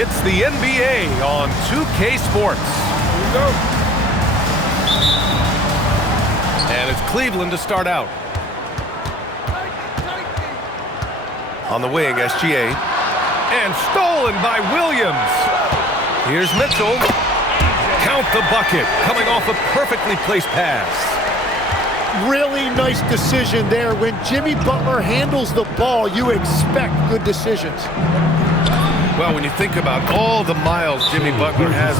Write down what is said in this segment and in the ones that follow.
It's the NBA on 2K Sports. Here we go. And it's Cleveland to start out. On the wing, SGA. And stolen by Williams. Here's Mitchell. Count the bucket. Coming off a perfectly placed pass. Really nice decision there. When Jimmy Butler handles the ball, you expect good decisions. Well, when you think about all the miles Jimmy Butler has.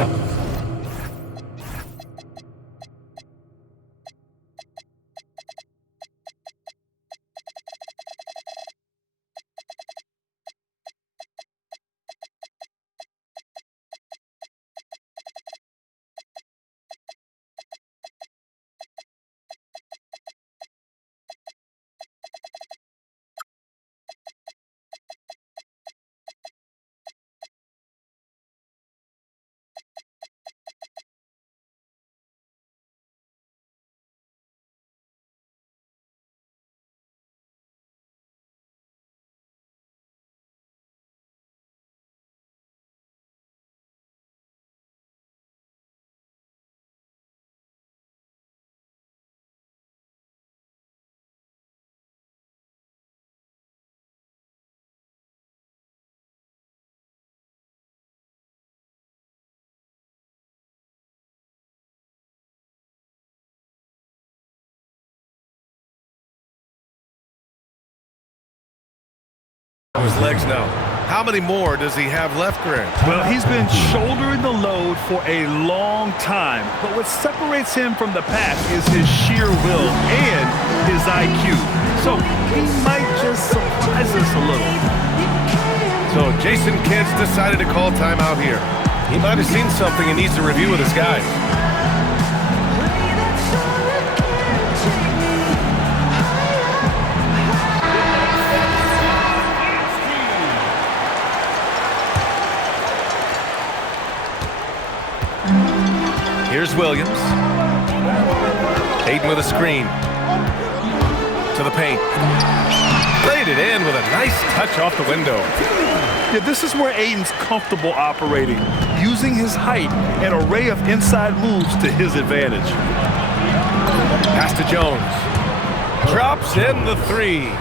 His legs now. How many more does he have left, Grant? Well, he's been shouldering the load for a long time. But what separates him from the pack is his sheer will and his IQ. So he might just surprise us a little. So Jason Kidd's decided to call timeout here. He might have seen something and needs to review with his guys. Here's Williams. Ayton with a screen. To the paint. Played it in with a nice touch off the window. Yeah, this is where Ayton's comfortable operating, using his height and array of inside moves to his advantage. Pass to Jones. Drops in the three.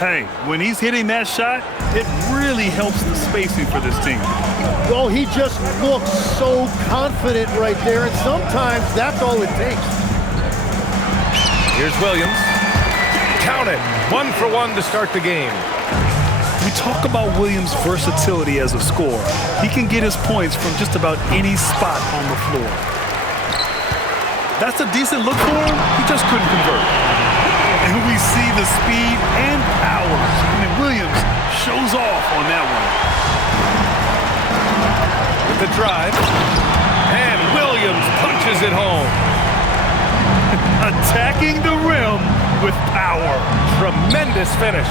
Hey, when he's hitting that shot, it really helps the spacing for this team. Well, he just looks so confident right there, and sometimes that's all it takes. Here's Williams. Count it. 1 for 1 to start the game. We talk about Williams' versatility as a scorer. He can get his points from just about any spot on the floor. That's a decent look for him. He just couldn't convert. And we see the speed and power. I mean, Williams shows off on that one. With the drive. And Williams punches it home. Attacking the rim with power. Tremendous finish.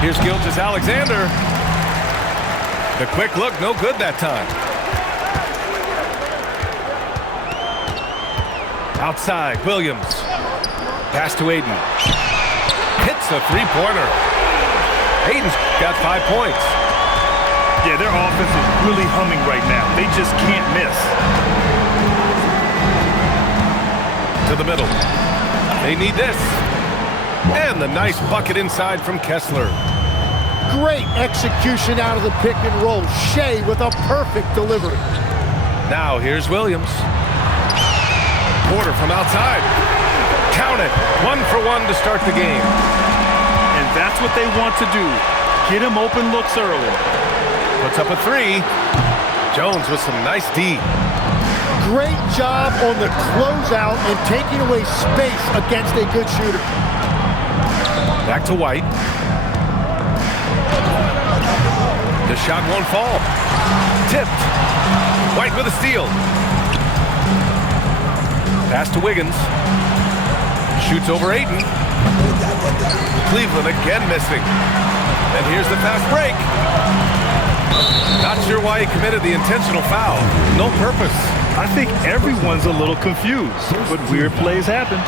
Here's Gilgeous-Alexander. The quick look, no good that time. Outside, Williams. Pass to Ayton. Hits a three-pointer. Ayton's got 5 points. Yeah, their offense is really humming right now. They just can't miss. To the middle. They need this. And the nice bucket inside from Kessler. Great execution out of the pick and roll. Shea with a perfect delivery. Now here's Williams. Porter from outside. Count it. 1 for 1 to start the game. And that's what they want to do. Get him open looks early. Puts up a three. Jones with some nice D. Great job on the closeout and taking away space against a good shooter. Back to White. The shot won't fall. Tipped. White with a steal. Pass to Wiggins. Shoots over Ayton. Cleveland again missing. And here's the fast break. Not sure why he committed the intentional foul. No purpose. I think everyone's a little confused, but weird plays happen.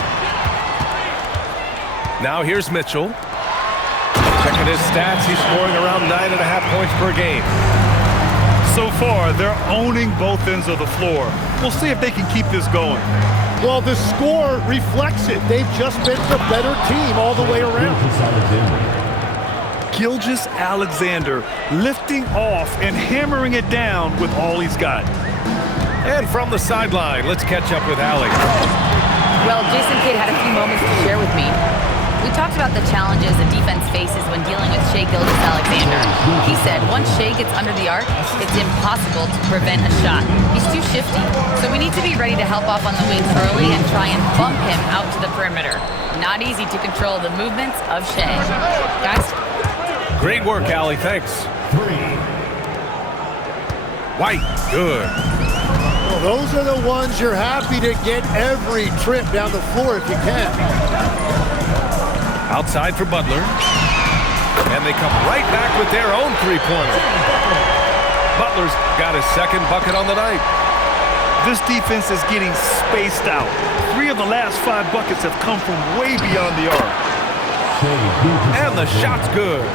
Now here's Mitchell. Checking his stats, he's scoring around 9.5 points per game. So far, they're owning both ends of the floor. We'll see if they can keep this going. Well, the score reflects it. They've just been the better team all the way around. Gilgeous-Alexander lifting off and hammering it down with all he's got. And from the sideline, let's catch up with Allie. Well, Jason Kidd had a few moments to share with me. We talked about the challenges the defense faces when dealing with Shai Gilgeous-Alexander. He said once Shai gets under the arc, it's impossible to prevent a shot. He's too shifty, so we need to be ready to help off on the wings early and try and bump him out to the perimeter. Not easy to control the movements of Shai. Guys? Great work, Allie. Thanks. White. Good. Well, those are the ones you're happy to get every trip down the floor if you can. Outside for Butler. And they come right back with their own three-pointer. Butler's got his second bucket on the night. This defense is getting spaced out. 3 of the last 5 buckets have come from way beyond the arc. And the shot's good.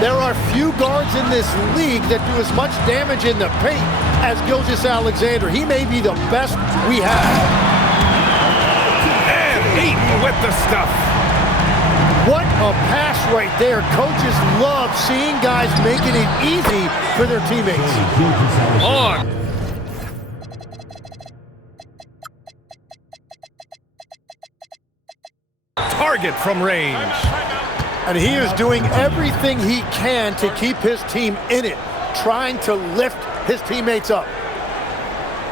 There are few guards in this league that do as much damage in the paint as Gilgeous-Alexander. He may be the best we have. And Ayton with the stuff. What a pass right there. Coaches love seeing guys making it easy for their teammates. On. Target from range. And he is doing everything he can to keep his team in it, trying to lift his teammates up.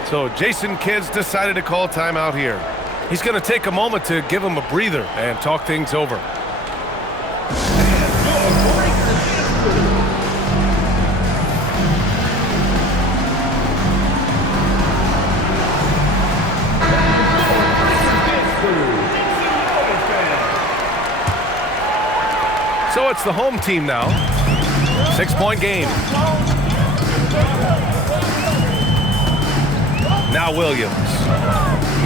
So Jason Kidd's decided to call timeout here. He's going to take a moment to give him a breather and talk things over. So it's the home team now. 6-point game. Now Williams.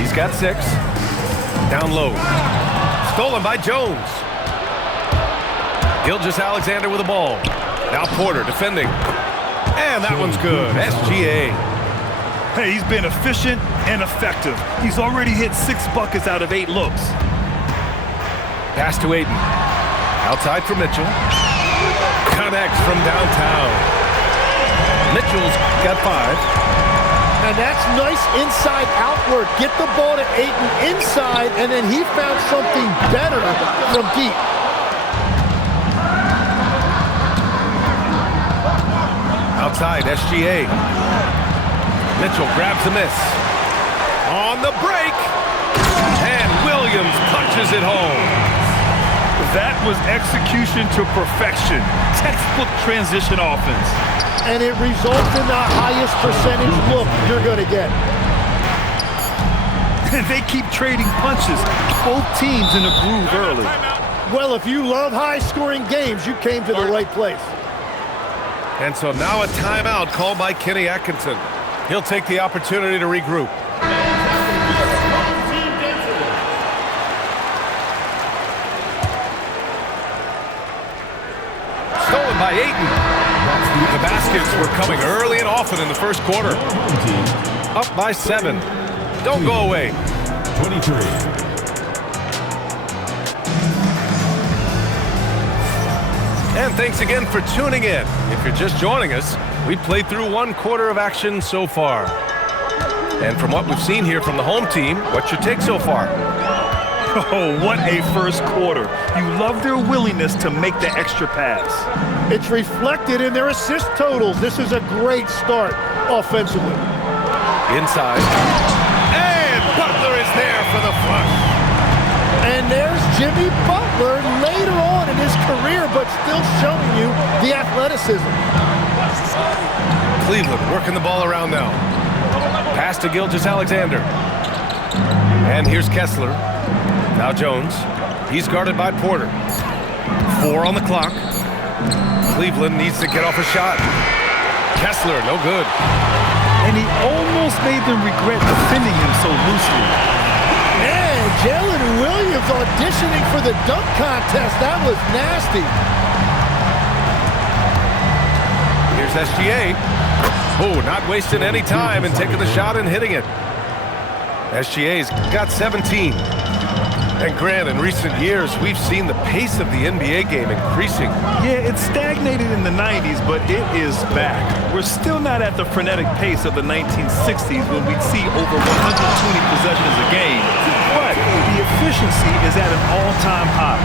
He's got 6. Down low. Stolen by Jones. Gilgeous-Alexander with the ball. Now Porter defending. And that one's good. SGA. Hey, he's been efficient and effective. He's already hit 6 buckets out of 8 looks. Pass to Ayton. Outside for Mitchell. Connects from downtown. Mitchell's got 5. And that's nice inside-out work. Get the ball to Ayton inside, and then he found something better from deep. Outside, SGA. Mitchell grabs the miss. On the break. And Williams punches it home. That was execution to perfection. Textbook transition offense. And it results in the highest percentage look you're going to get. And they keep trading punches. Both teams in a groove early. Well, if you love high-scoring games, you came to the right place. And so now a timeout called by Kenny Atkinson. He'll take the opportunity to regroup. Stolen by Ayton. The baskets were coming early and often in the first quarter. Up by 7. Don't go away. 23. And thanks again for tuning in. If you're just joining us, we've played through 1 quarter of action so far. And from what we've seen here from the home team, what's your take so far? Oh, what a first quarter. You love their willingness to make the extra pass. It's reflected in their assist totals. This is a great start offensively. Inside. And Butler is there for the flush. And there's Jimmy Butler later on in his career, but still showing you the athleticism. Cleveland working the ball around now. Pass to Gilgeous-Alexander. And here's Kessler. Now Jones. He's guarded by Porter. 4 on the clock. Cleveland needs to get off a shot. Kessler, no good. And he almost made them regret defending him so loosely. Man, Jalen Williams auditioning for the dunk contest. That was nasty. Here's SGA. Oh, not wasting any time and taking the shot and hitting it. SGA's got 17. And Grant, in recent years, we've seen the pace of the NBA game increasing. Yeah, it stagnated in the 90s, but it is back. We're still not at the frenetic pace of the 1960s when we'd see over 120 possessions a game, but the efficiency is at an all-time high.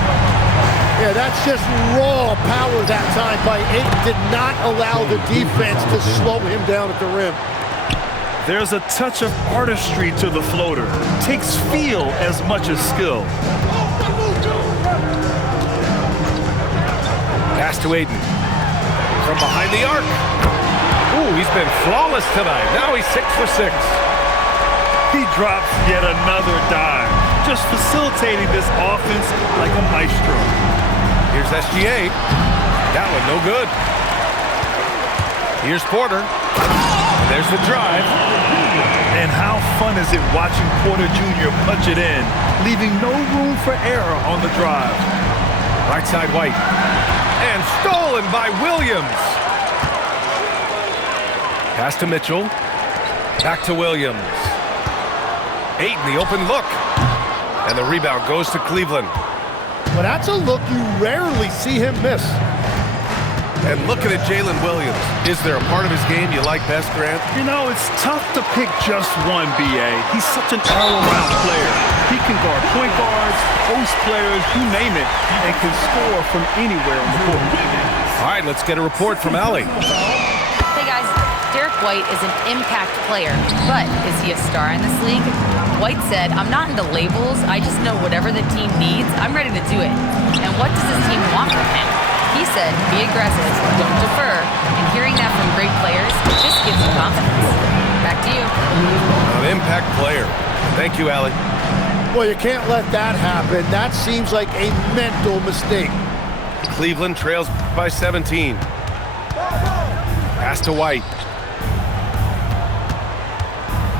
Yeah, that's just raw power that time by Ayton. Did not allow the defense to slow him down at the rim. There's a touch of artistry to the floater. Takes feel as much as skill. Pass to Ayton. From behind the arc. Ooh, he's been flawless tonight. Now he's 6 for 6. He drops yet another dime. Just facilitating this offense like a maestro. Here's SGA. That one no good. Here's Porter. And there's the drive. And how fun is it watching Porter Jr. punch it in, leaving no room for error on the drive. Right side White. And stolen by Williams. Pass to Mitchell. Back to Williams. Ayton, the open look. And the rebound goes to Cleveland. But that's a look you rarely see him miss. And looking at Jalen Williams, is there a part of his game you like best, Grant? You know, it's tough to pick just one, B.A. He's such an all-around player. He can guard point guards, post players, you name it, and can score from anywhere on the court. All right, let's get a report from Allie. Hey guys, Derek White is an impact player, but is he a star in this league? White said, "I'm not into labels, I just know whatever the team needs, I'm ready to do it. And what does this team want from him?" He said, "Be aggressive, don't defer," and hearing that from great players just gives you confidence. Back to you. An impact player. Thank you, Allie. Well, you can't let that happen. That seems like a mental mistake. Cleveland trails by 17. Pass to White.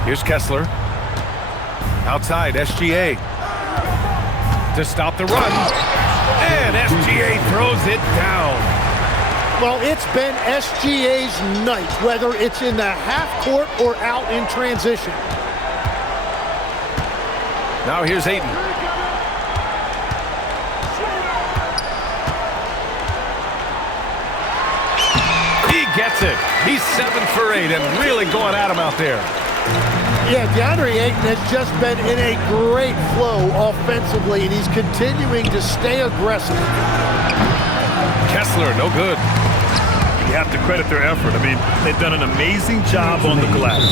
Here's Kessler. Outside, SGA. To stop the run. And SGA throws it down. Well, it's been SGA's night, whether it's in the half court or out in transition. Now here's Ayton. He gets it. He's 7 for 8 and really going at him out there. Yeah, DeAndre Ayton has just been in a great flow offensively, and he's continuing to stay aggressive. Kessler, no good. You have to credit their effort. I mean, they've done an amazing job on the glass.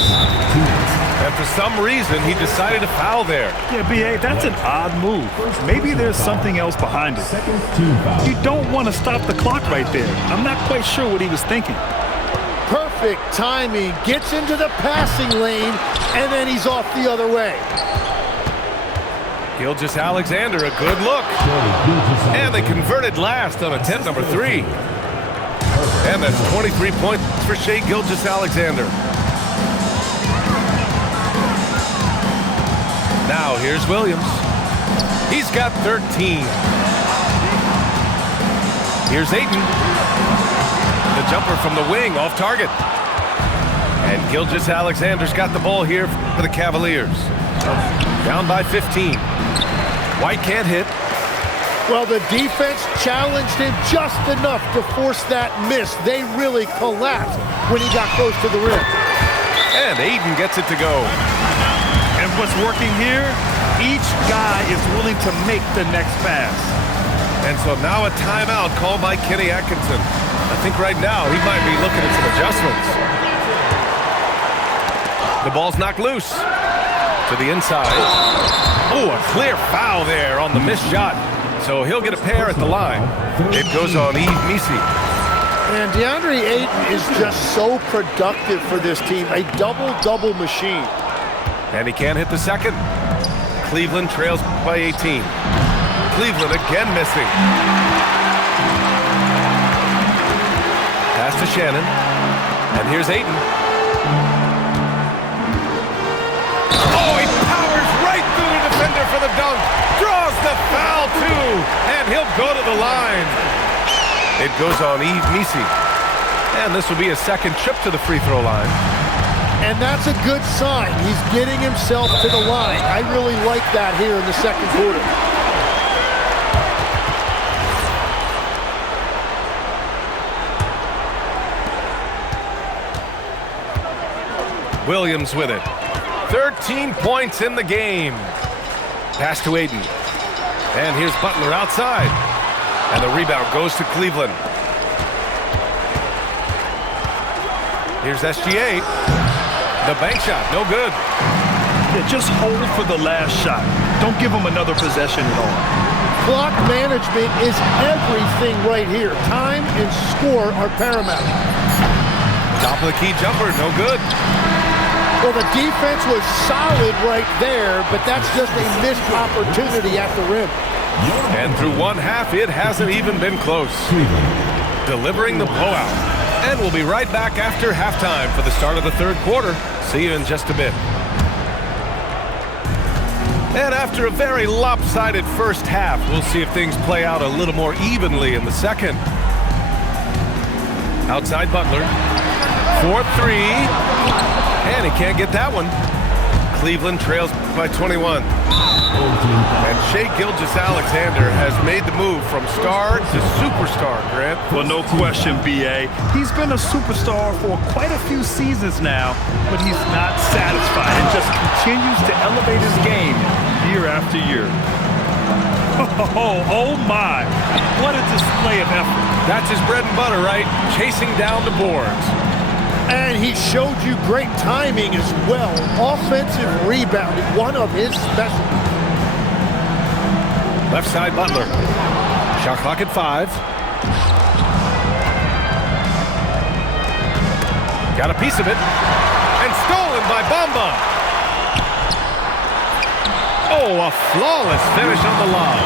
And for some reason, he decided to foul there. Yeah, B.A., that's an odd move. Maybe there's something else behind it. You don't want to stop the clock right there. I'm not quite sure what he was thinking. Perfect timing, gets into the passing lane, and then he's off the other way. Gilgeous-Alexander, a good look. And they converted last on attempt number 3. And that's 23 points for Shai Gilgeous-Alexander. Now here's Williams. He's got 13. Here's Ayton. The jumper from the wing off target. And Gilgeous-Alexander's got the ball here for the Cavaliers. Down by 15. White can't hit. Well, the defense challenged him just enough to force that miss. They really collapsed when he got close to the rim. And Ayton gets it to go. And what's working here? Each guy is willing to make the next pass. And so now a timeout called by Kenny Atkinson. I think right now he might be looking at some adjustments. The ball's knocked loose to the inside. Oh, a clear foul there on the missed shot. So he'll get a pair at the line. It goes on Yves Missi. And DeAndre Ayton is just so productive for this team. A double-double machine. And he can't hit the second. Cleveland trails by 18. Cleveland again missing. Pass to Shannon. And here's Ayton. Oh, he powers right through the defender for the dunk. Draws the foul, too. And he'll go to the line. It goes on Yves Missi. And this will be his second trip to the free throw line. And that's a good sign. He's getting himself to the line. I really like that here in the second quarter. Williams with it. 13 points in the game. Pass to Ayton. And here's Butler outside. And the rebound goes to Cleveland. Here's SGA. The bank shot, no good. Yeah, just hold for the last shot. Don't give him another possession at all. Clock management is everything right here. Time and score are paramount. Top of the key jumper, no good. Well, the defense was solid right there, but that's just a missed opportunity at the rim. And through one half, it hasn't even been close. Delivering the blowout. And we'll be right back after halftime for the start of the third quarter. See you in just a bit. And after a very lopsided first half, we'll see if things play out a little more evenly in the second. Outside Butler. 4-3. And he can't get that one. Cleveland trails by 21. And Shai Gilgeous-Alexander has made the move from star to superstar, Grant. Well, no question, B.A. He's been a superstar for quite a few seasons now, but he's not satisfied and just continues to elevate his game year after year. Oh my. What a display of effort. That's his bread and butter, right? Chasing down the boards. And he showed you great timing as well. Offensive rebounding, one of his specialties. Left side, Butler. Shot clock at 5. Got a piece of it. And stolen by Bamba. Oh, a flawless finish on the lob.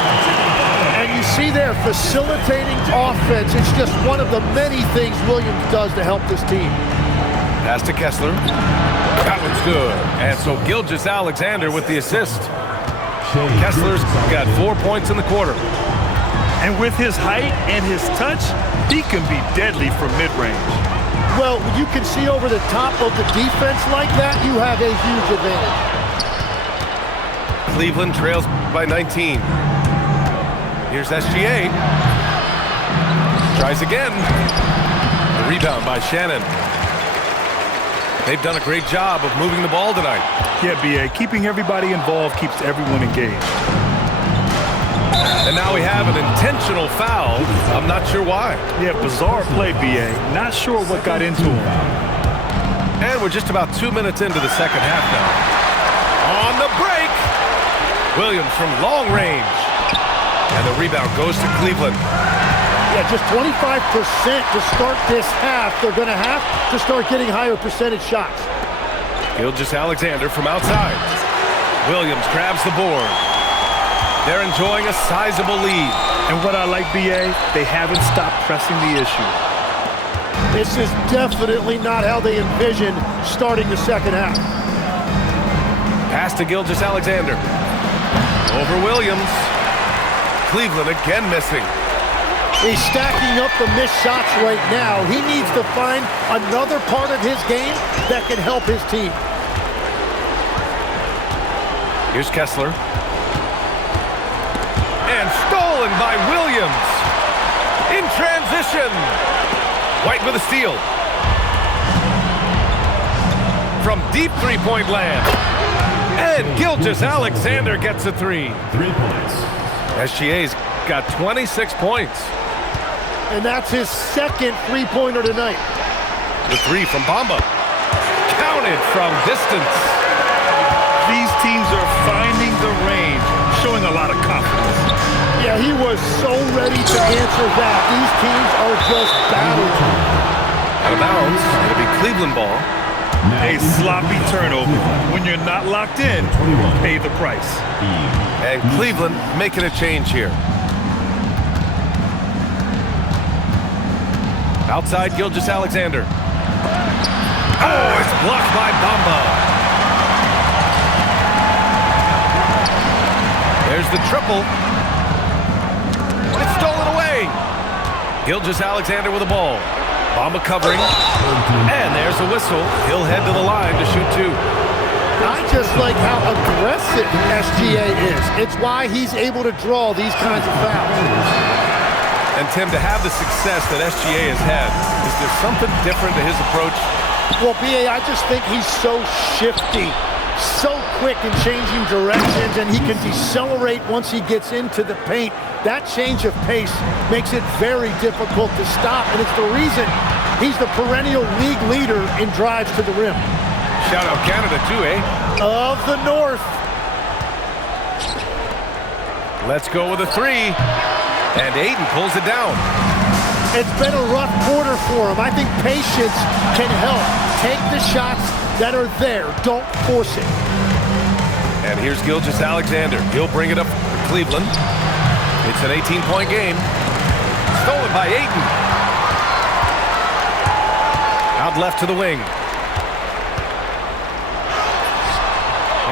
And you see there, facilitating offense. It's just one of the many things Williams does to help this team. Pass to Kessler. That one's good. And so Gilgeous-Alexander with the assist. Kessler's got 4 points in the quarter. And with his height and his touch, he can be deadly from mid-range. Well, when you can see over the top of the defense like that, you have a huge advantage. Cleveland trails by 19. Here's SGA. Tries again. The rebound by Shannon. They've done a great job of moving the ball tonight. Yeah, B.A., keeping everybody involved keeps everyone engaged. And now we have an intentional foul. I'm not sure why. Yeah, bizarre play, B.A. Not sure what got into him. And we're just about 2 minutes into the second half now. On the break, Williams from long range. And the rebound goes to Cleveland. Yeah, just 25% to start this half. They're going to have to start getting higher percentage shots. Gilgeous-Alexander from outside. Williams grabs the board. They're enjoying a sizable lead. And what I like, B.A., they haven't stopped pressing the issue. This is definitely not how they envisioned starting the second half. Pass to Gilgeous-Alexander. Over Williams. Cleveland again missing. He's stacking up the missed shots right now. He needs to find another part of his game that can help his team. Here's Kessler. And stolen by Williams. In transition. White with a steal. From deep three-point land. And Gilgeous-Alexander gets a 3. 3 points. SGA's got 26 points. And that's his second three-pointer tonight. The 3 from Bamba. Counted from distance. These teams are finding the range, showing a lot of confidence. Yeah, he was so ready to answer that. These teams are just battling. Out of bounds. It'll be Cleveland ball. A sloppy turnover. When you're not locked in, pay the price. And Cleveland making a change here. Outside Gilgeous-Alexander. Oh, it's blocked by Bamba. There's the triple. It's stolen away. Gilgeous-Alexander with the ball. Bamba covering. And there's a whistle. He'll head to the line to shoot two. I just like how aggressive SGA is. It's why he's able to draw these kinds of fouls. And Tim, to have the success that SGA has had, is there something different to his approach? Well, B.A., I just think he's so shifty, so quick in changing directions, and he can decelerate once he gets into the paint. That change of pace makes it very difficult to stop, and it's the reason he's the perennial league leader in drives to the rim. Shout out Canada too, eh? Of the North. Let's go with a three. And Ayton pulls it down. It's been a rough quarter for him. I think patience can help. Take the shots that are there. Don't force it. And here's Gilgeous-Alexander. He'll bring it up for Cleveland. It's an 18-point game. Stolen by Ayton. Out left to the wing.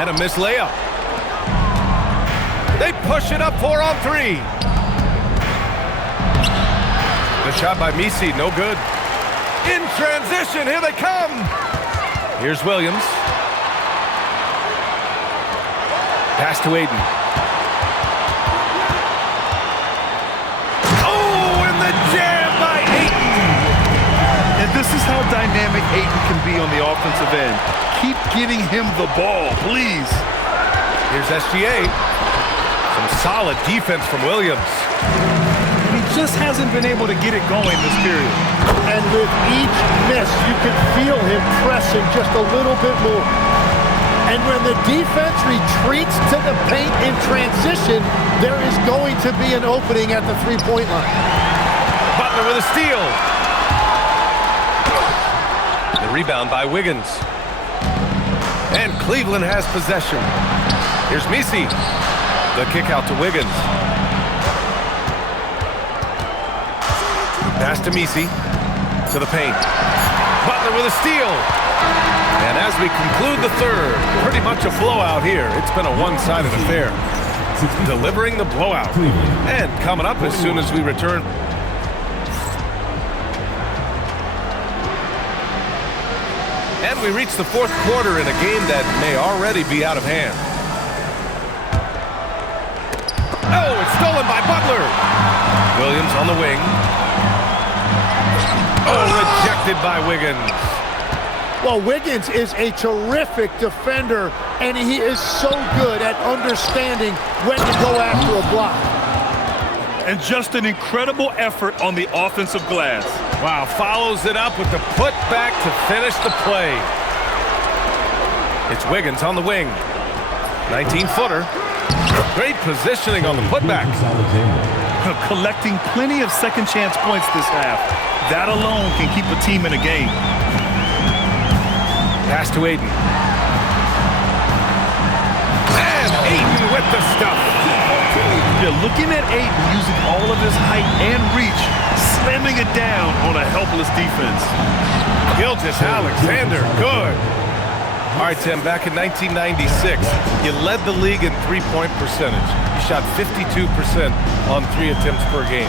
And a missed layup. They push it up 4 on 3. The shot by Misi, no good. In transition, here they come. Here's Williams. Pass to Ayton. Oh, and the jam by Ayton. And this is how dynamic Ayton can be on the offensive end. Keep getting him the ball, please. Here's SGA. Some solid defense from Williams. He just hasn't been able to get it going this period. And with each miss, you can feel him pressing just a little bit more. And when the defense retreats to the paint in transition, there is going to be an opening at the three-point line. Butler with a steal. The rebound by Wiggins. And Cleveland has possession. Here's Misi. The kick out to Wiggins. Pass to Misi. To the paint. Butler with a steal. And as we conclude the third, pretty much a blowout here. It's been a one-sided affair. Delivering the blowout. And coming up as soon as we return. And we reach the fourth quarter in a game that may already be out of hand. Oh, it's stolen by Butler. Williams on the wing. Oh, rejected by Wiggins. Well, Wiggins is a terrific defender, and he is so good at understanding when to go after a block. And just an incredible effort on the offensive glass. Wow, follows it up with the putback to finish the play. It's Wiggins on the wing. 19-footer. Great positioning on the putback. Collecting plenty of second chance points this half. That alone can keep a team in a game. Pass to Ayton. And Ayton with the stuff. Yeah, looking at Ayton using all of his height and reach, slamming it down on a helpless defense. Gilgeous-Alexander, good. All right, Tim, back in 1996, you led the league in three-point percentage. You shot 52% on 3 attempts per game.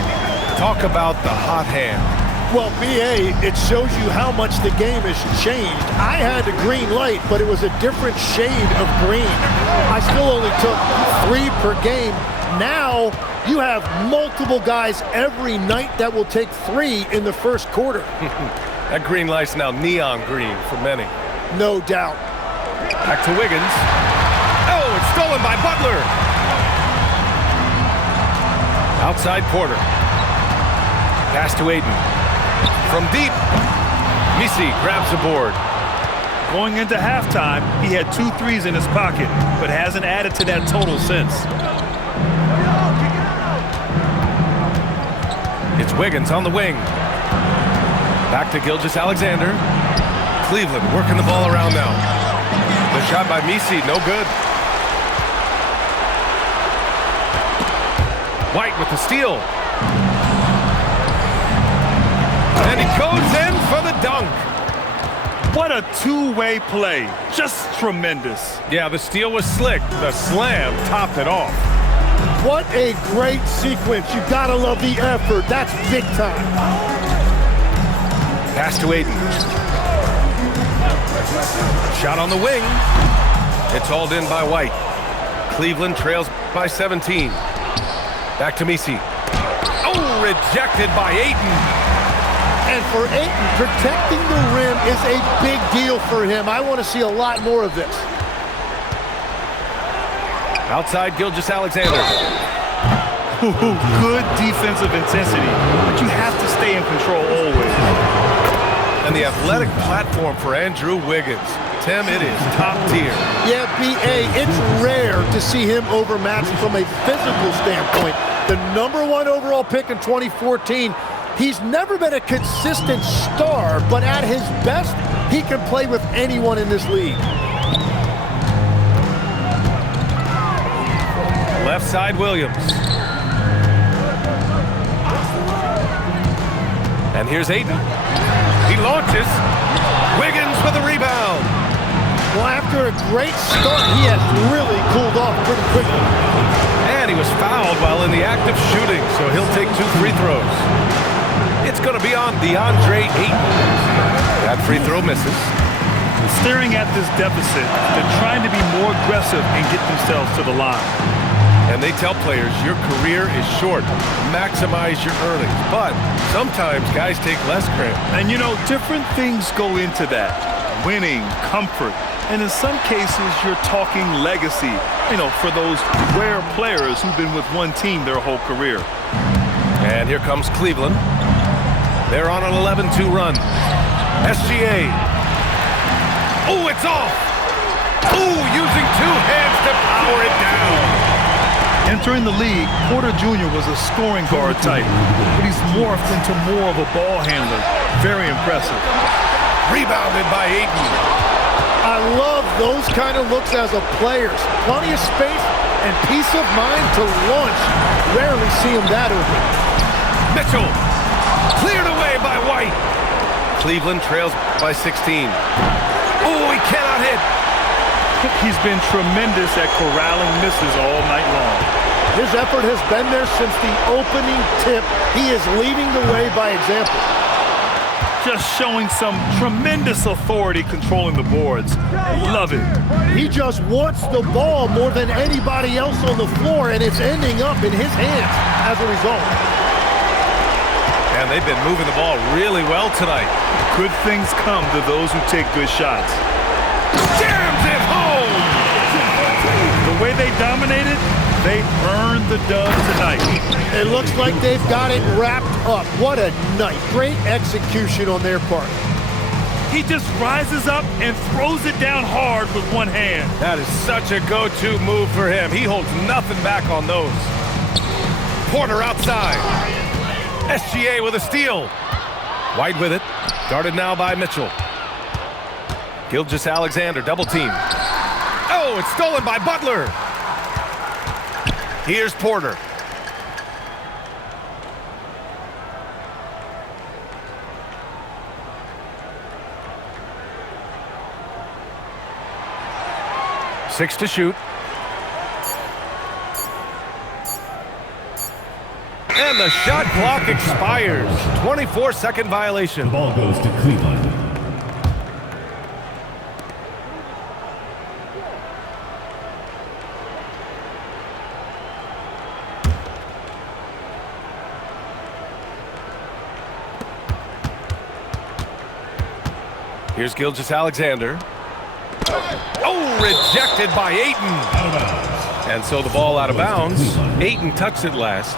Talk about the hot hand. Well, B.A., it shows you how much the game has changed. I had a green light, but it was a different shade of green. I still only took 3 per game. Now, you have multiple guys every night that will take 3 in the first quarter. That green light's now neon green for many. No doubt. Back to Wiggins. Oh, it's stolen by Butler. Outside Porter. Pass to Ayton. From deep. Misi grabs the board. Going into halftime, he had 2 threes in his pocket, but hasn't added to that total since. It's Wiggins on the wing. Back to Gilgeous-Alexander. Cleveland working the ball around now. The shot by Misi, no good. White with the steal. And he goes in for the dunk. What a two-way play. Just tremendous. Yeah, the steal was slick. The slam topped it off. What a great sequence. You gotta love the effort. That's big time. Pass to Aiden. Shot on the wing. It's hauled in by White. Cleveland trails by 17. Back to Misi. Oh, rejected by Ayton. And for Ayton, protecting the rim is a big deal for him. I want to see a lot more of this. Outside Gilgeous-Alexander. Good defensive intensity, but you have to stay in control always. And the athletic platform for Andrew Wiggins. Tim, it is top tier. Yeah, B.A., it's rare to see him overmatched from a physical standpoint. The #1 overall pick in 2014. He's never been a consistent star, but at his best, he can play with anyone in this league. Left side, Williams. And here's Ayton. He launches. Wiggins with a rebound. Well, after a great start, he has really cooled off pretty quickly. And he was fouled while in the act of shooting, so he'll take 2 free throws. It's going to be on DeAndre Ayton. That free throw misses. Staring at this deficit, they're trying to be more aggressive and get themselves to the line. And they tell players, your career is short. Maximize your earnings. But sometimes guys take less credit. And you know, different things go into that. Winning, comfort, and in some cases, you're talking legacy. You know, for those rare players who've been with one team their whole career. And here comes Cleveland. They're on an 11-2 run. SGA. Oh, it's off. Oh, using 2 hands to power it down. Entering the league, Porter Jr. was a scoring guard type, but he's morphed into more of a ball handler. Very impressive. Rebounded by Ayton. I love those kind of looks as a player. Plenty of space and peace of mind to launch. Rarely see him that open. Mitchell. Cleared away by White. Cleveland trails by 16. Oh, he cannot hit. He's been tremendous at corralling misses all night long. His effort has been there since the opening tip. He is leading the way by example. Just showing some tremendous authority controlling the boards. Love it. He just wants the ball more than anybody else on the floor, and it's ending up in his hands as a result. And they've been moving the ball really well tonight. Good things come to those who take good shots. Jams it home! The way they dominated, they earned the dub tonight. It looks like they've got it wrapped up. What a night. Great execution on their part. He just rises up and throws it down hard with one hand. That is such a go-to move for him. He holds nothing back on those. Porter outside. SGA with a steal. White with it. Guarded now by Mitchell. Gilgeous-Alexander double team. Oh, it's stolen by Butler. Here's Porter. Six to shoot. And the shot clock expires. 24-second violation. The ball goes to Cleveland. Here's Gilgeous-Alexander. Oh, rejected by Ayton. And so the ball out of bounds. Ayton touched it last.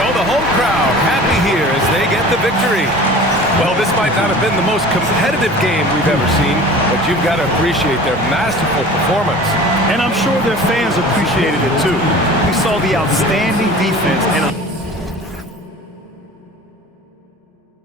So the home crowd happy here as they get the victory. Well, this might not have been the most competitive game we've ever seen, but you've got to appreciate their masterful performance. And I'm sure their fans appreciated it too. We saw the outstanding defense and